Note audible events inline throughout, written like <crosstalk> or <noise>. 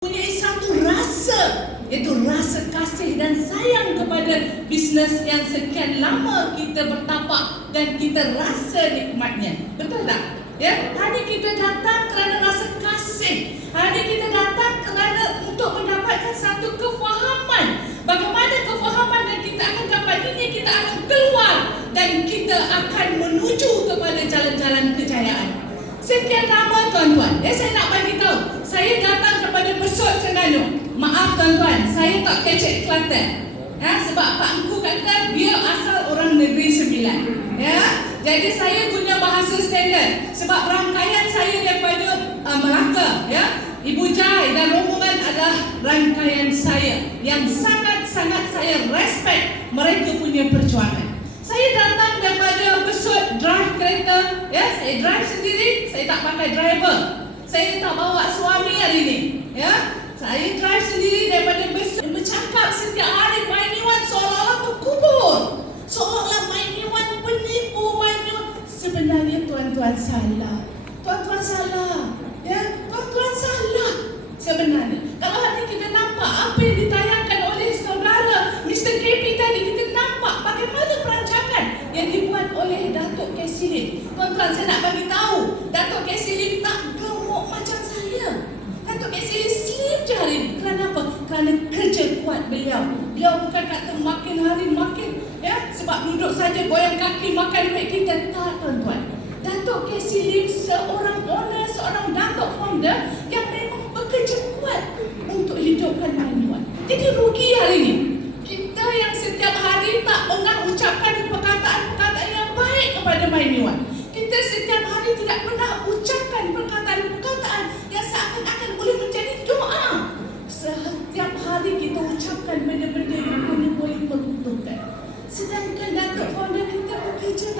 punya satu rasa iaitu rasa kasih dan sayang kepada bisnes yang sekian lama kita bertapak dan kita rasa nikmatnya. Betul tak? Ya, hari kita datang kerana rasa kasih. Hari kita datang kerana untuk mendapatkan satu kefahaman. Bagaimana kefahaman yang kita akan dapat ini kita akan keluar dan kita akan menuju kepada jalan-jalan kejayaan. Sekian lama tuan-tuan. Ya, saya nak bagi tahu. Saya datang kepada Besut Terengganu. Maaf tuan-tuan, saya tak kecek Kelantan. Ya, sebab Pak Engku kata dia asal orang Negeri Sembilan. Ya, jadi saya guna bahasa standard. Sebab rangkaian saya daripada uh, Melaka, ya, Ibu Jai dan rombongan adalah rangkaian saya yang sangat-sangat saya respect mereka punya perjuangan. Saya datang daripada Besut drive kereta, ya, saya drive sendiri, saya tak pakai driver. Saya tak bawa suami hari ini, ya. Saya drive sendiri daripada Besut bercakap setiap hari Main Iwan seolah-olah berkubur. Seolah-olah Main Iwan penipu, Main Iwan. Sebenarnya tuan-tuan salah. Tuan-tuan salah. Ya, tuan-tuan salah. Sebenarnya. Kalau hari kita nampak apa yang ditayangkan oleh saudara Mr. KP tadi, kita nampak bagaimana perancangan yang dibuat oleh Datuk Kesilin. Tuan-tuan, saya nak bagi tahu, Datuk Kesilin tak gemuk macam saya. Datuk Kesilin slim je hari ini. Kerana apa? Kerana kerja kuat beliau. Beliau bukan kata makin hari makin, ya, sebab duduk saja goyang kaki makan duit kita. Tak, tuan-tuan. Datuk Kesilin seorang owner, seorang Datuk founder yang memang bekerja kuat untuk hidupkan Mainuan. Jadi rugi hari ini. Kita yang setiap hari tak pernah ucapkan perkataan-perkataan yang baik kepada Mainuan. Kita setiap hari tidak pernah ucapkan perkataan-perkataan yang seakan-akan boleh menjadi doa. Setiap hari kita ucapkan benda-benda yang hanya boleh menguntungkan. Sedangkan Datuk founder kita bekerja tak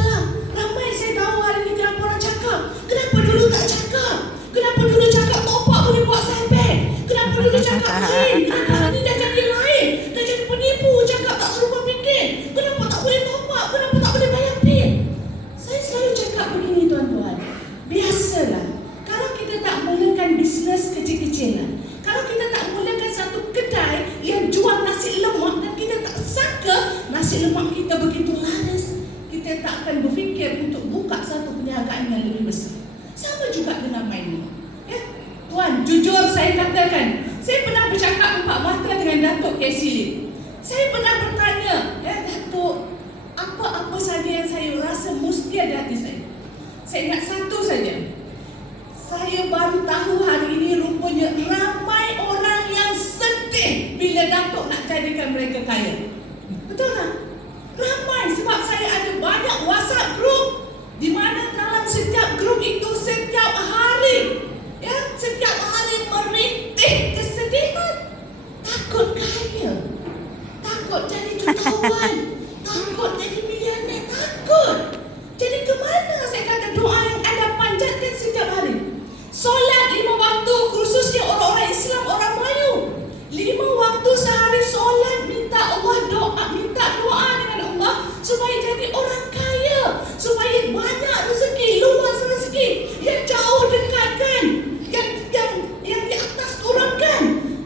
lemak kita begitu laris. Kita tak akan berfikir untuk buka satu perniagaan yang lebih besar. Sama juga dengan main ni. Ya? Tuan, jujur saya katakan, saya pernah bercakap empat mata dengan Datuk Kesili. Saya pernah bertanya, ya Datuk, apa-apa saja yang saya rasa mesti ada hati saya. Saya ingat satu saja. Saya baru tahu hari ini rupanya ramai orang yang sedih bila Datuk nak jadikan mereka kaya. Betul tak? Ramai sebab saya ada banyak WhatsApp group di mana dalam setiap grup itu setiap hari ya setiap hari merintih kesedihan takut kaya takut jadi jutawan takut jadi milianer takut jadi ke mana saya kata doa yang anda panjatkan setiap hari solat lima waktu khususnya orang-orang Islam orang Melayu lima waktu sehari solat minta Allah doa minta doa dengan Allah supaya jadi orang kaya supaya banyak rezeki luas rezeki yang jauh dekatkan yang yang yang di atas turunkan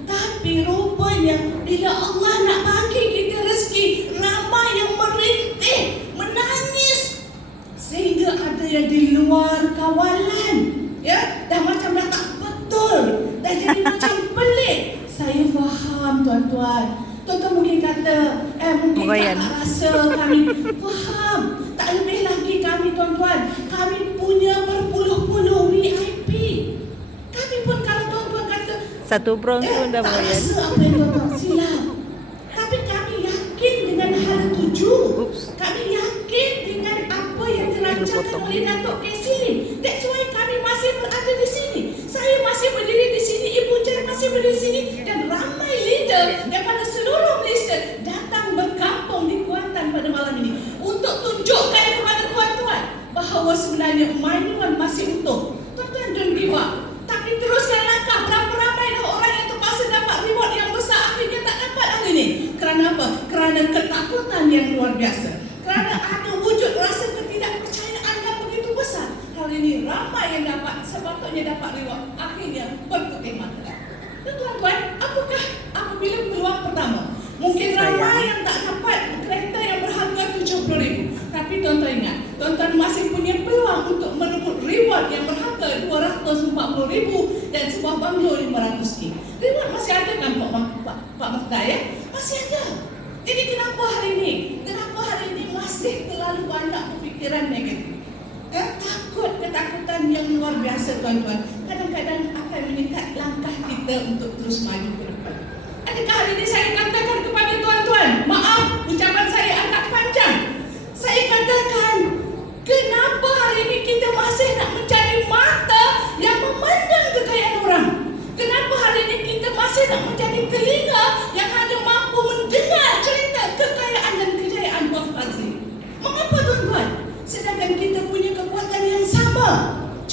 tapi rupanya bila Allah nak bagi kita rezeki ramai yang merintih menangis sehingga ada yang di luar kawalan. Ya dah macam dah tak betul. Dah jadi <laughs> macam pelik. Saya faham tuan-tuan. Tuan-tuan mungkin kata eh mungkin tak, tak rasa kami. Faham. Tak lebih lagi kami tuan-tuan. Kami punya berpuluh-puluh VIP kami pun kalau tuan-tuan kata Satu bronze pun dah tak bayar. rasa apa yang tuan-tuan silap Datuk boleh Datuk ke sini. That's why kami masih berada di sini. Saya masih berdiri di sini, Ibu Jai masih berdiri di sini dan ramai leader daripada seluruh Malaysia datang berkampung di Kuantan pada malam ini untuk tunjukkan kepada tuan-tuan bahawa sebenarnya Mainuan masih utuh. Tuan-tuan dan Diva, tapi teruskan langkah berapa ramai orang yang terpaksa dapat reward yang besar akhirnya tak dapat hari ini. Kerana apa? Kerana ketakutan yang luar biasa. apa yang dapat sepatutnya dapat reward akhirnya berkutimat dan lah. tuan-tuan, apakah apabila peluang pertama? Mungkin ramai yang tak dapat kereta yang berharga RM70,000. Tapi tuan-tuan ingat, tuan-tuan masih punya peluang untuk merebut reward yang berharga RM240,000 dan sebuah banglo RM500,000. Reward masih ada kan Pak, Pak, Pak, Pak Merta, ya? Masih ada. Jadi kenapa hari ini? Kenapa hari ini masih terlalu banyak pemikiran negatif? Ya, takut ketakutan yang luar biasa tuan-tuan. Kadang-kadang akan meningkat langkah kita untuk terus maju ke depan. Adakah hari ini saya katakan kepada tuan-tuan, maaf ucapan saya agak panjang. Saya katakan, kenapa hari ini kita masih nak mencari mata yang memandang kekayaan orang? Kenapa hari ini kita masih nak mencari telinga yang hanya mampu mendengar cerita kekayaan dan kejayaan Prof. Azri? Mengapa tuan-tuan? Sedangkan kita punya kekuatan yang sama,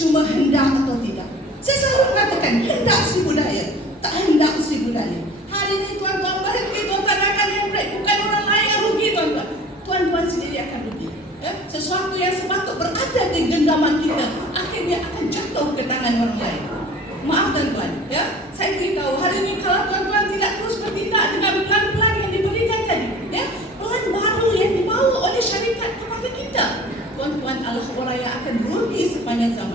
cuma hendak atau tidak. Saya selalu mengatakan, hendak si budaya, tak hendak si budaya. Hari ini tuan-tuan berhenti, tuan-tuan akan yang break, bukan orang lain yang rugi tuan-tuan. Tuan-tuan sendiri akan rugi. Ya? Sesuatu yang sepatut berada di genggaman kita, akhirnya akan jatuh ke tangan orang lain. Maaf tuan-tuan, ya. Saya beritahu hari ini kalau tuan-tuan tidak terus bertindak dengan plan-plan yang diberikan tadi, ya, plan baru yang dibawa oleh syarikat kepada kita, tuan-tuan orang yang akan rugi sepanjang zaman.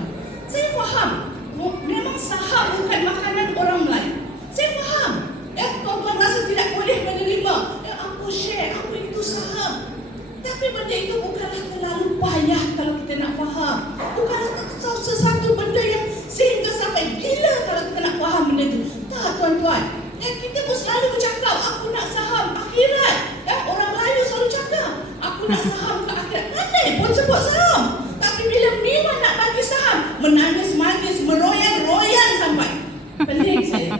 Faham, memang saham bukan makanan orang Melayu. Saya faham, ya, tuan-tuan rasa tidak boleh menerima, ya, aku share, aku itu saham. Tapi benda itu bukanlah terlalu payah kalau kita nak faham. Bukanlah sesuatu benda yang sehingga sampai gila kalau kita nak faham benda itu. Tak tuan-tuan. Ya, kita pun selalu bercakap, aku nak saham akhirat. Ya, orang Melayu selalu cakap, aku nak saham ke akhirat. Pandai pun sebut saham. Tapi bila Miwan nak bagi saham, menangis-mangis, meroyan-royan sampai. Pelik saya.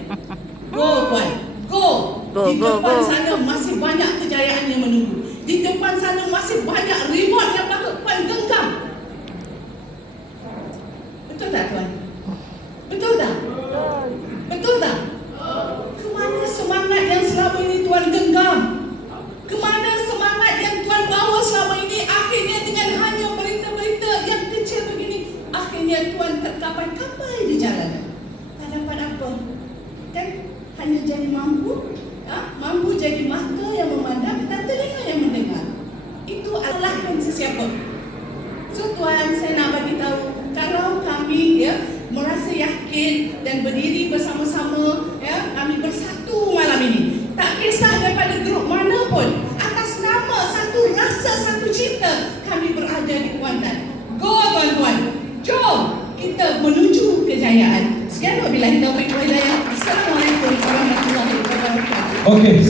Go tuan, go. Go, Di go, depan go. sana masih banyak kejayaan yang menunggu. Di depan sana masih banyak reward yang patut tuan genggam. Betul tak tuan? Betul tak? Betul tak? Kemana semangat yang selama ini tuan genggam? Kemana semangat yang tuan bawa selama ini akhirnya dengan hanya berita-berita yang kecil begini akhirnya tuan terkapai-kapai di jalanan. Wabarakatuh. Okay.